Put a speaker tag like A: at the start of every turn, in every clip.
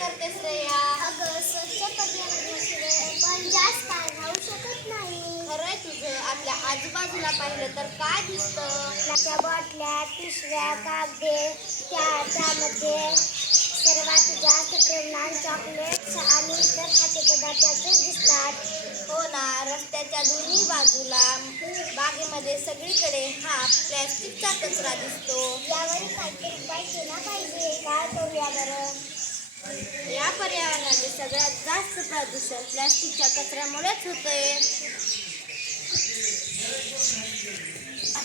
A: करतेस श्रेया.
B: अगं स्वच्छ करण्यामध्ये पण जास्त राहू शकत नाही.
A: खरंय तुझं. आपल्या आजूबाजूला पाहिलं तर काय दिसतं?
C: त्याच्या बाटल्या पिशव्या कागदे त्या त्यामध्ये सर्वात जास्त प्रमाणात चॉकलेट्स आणि इतर खाद्यपदार्थ दिसतात.
A: हो ना रस्त्याच्या दोन्ही बाजूला बागेमध्ये सगळीकडे हा प्लॅस्टिकचा कचरा दिसतो.
B: यावर काहीतरी उपाय केला पाहिजे
C: काय करूया बरं या
A: पर्यावरणाचे सगळ्यात जास्त प्रदूषण प्लॅस्टिकच्या कचऱ्यामुळेच होतंय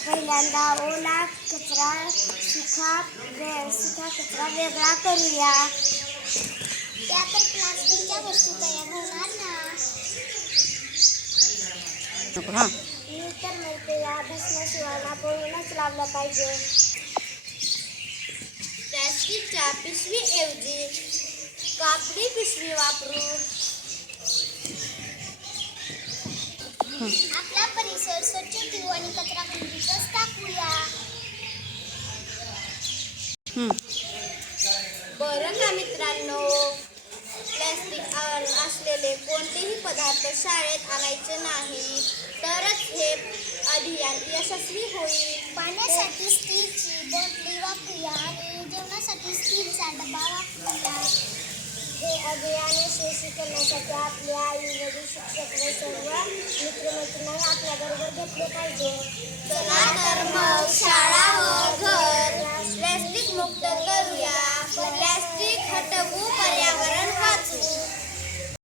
C: पहिल्यांदा ओला कचरा सुखा वे- सुखा कचरा वेगळा करूया
B: त्यात प्लास्टिकच्या वस्तू तयार होणार ना
D: हां मी
C: तर म्हणते या भस्माशिवाना पळूनच लावलं पाहिजे
A: प्लॅस्टिकच्या पिशवीऐवजी कापडी पिशवी वापरू.
B: आपला परिसर स्वच्छ ठेवू आणि कचरा कुंडीतच टाकूया.
D: हं.
A: बरं का मित्रांनो? प्लॅस्टिक असलेले कोणतेही पदार्थ शाळेत आणायचे नाही. तरच हे अभियान यशस्वी होईल.
B: पाण्यासाठी स्टीलची बॉटली वापरूया आणि जेवणासाठी स्टीलचा डबा वापरूया.
C: हे अभियान यशस्वी करण्यासाठी आपले आई वडील शिक्षक व सर्व मित्रमैत्रिणी आपल्याबरोबर घेतले पाहिजे.
A: चला तर मग शाळा